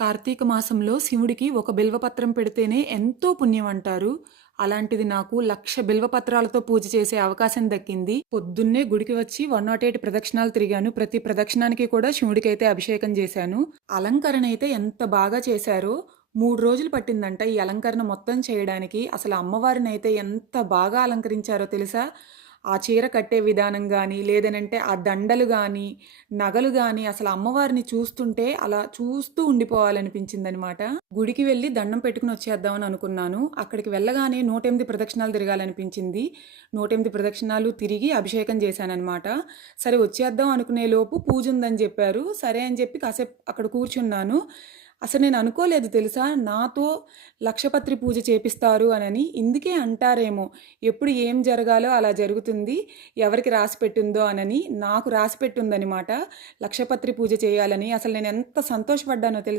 కార్తీక మాసంలో శివుడికి ఒక బిల్వపత్రం పెడితేనే ఎంతో పుణ్యం అంటారు. అలాంటిది నాకు 1,00,000 బిల్వపత్రాలతో పూజ చేసే అవకాశం దక్కింది. పొద్దున్నే గుడికి వచ్చి 108 ప్రదక్షిణాలు తిరిగాను. ప్రతి ప్రదక్షిణానికి కూడా శివుడికైతే అభిషేకం చేశాను. అలంకరణ అయితే ఎంత బాగా చేశారో! 3 రోజులు పట్టిందంట ఈ అలంకరణ మొత్తం చేయడానికి. అసలు అమ్మవారిని అయితే ఎంత బాగా అలంకరించారో తెలుసా? ఆ చీర కట్టే విధానం గానీ, లేదనంటే ఆ దండలు గానీ, నగలు గానీ, అసలు అమ్మవారిని చూస్తుంటే అలా చూస్తూ ఉండిపోవాలనిపించిందనమాట. గుడికి వెళ్ళి దండం పెట్టుకుని వచ్చేద్దామని అనుకున్నాను. అక్కడికి వెళ్ళగానే 108 ప్రదక్షిణాలు తిరగాలనిపించింది. 108 ప్రదక్షిణాలు తిరిగి అభిషేకం చేశాననమాట. సరే వచ్చేద్దాం అనుకునే లోపు పూజ ఉందని చెప్పారు. సరే అని చెప్పి కాసేపు అక్కడ కూర్చున్నాను. అసలు నేను అనుకోలేదు తెలుసా, నాతో లక్షపత్రి పూజ చేపిస్తారు అనని. ఇందుకే అంటారేమో, ఎప్పుడు ఏం జరగాలో అలా జరుగుతుంది, ఎవరికి రాసి పెట్టిందో అనని. నాకు రాసి పెట్టుందనమాట లక్షపత్రి పూజ చేయాలని. అసలు నేను ఎంత సంతోషపడ్డానో తెలుసా.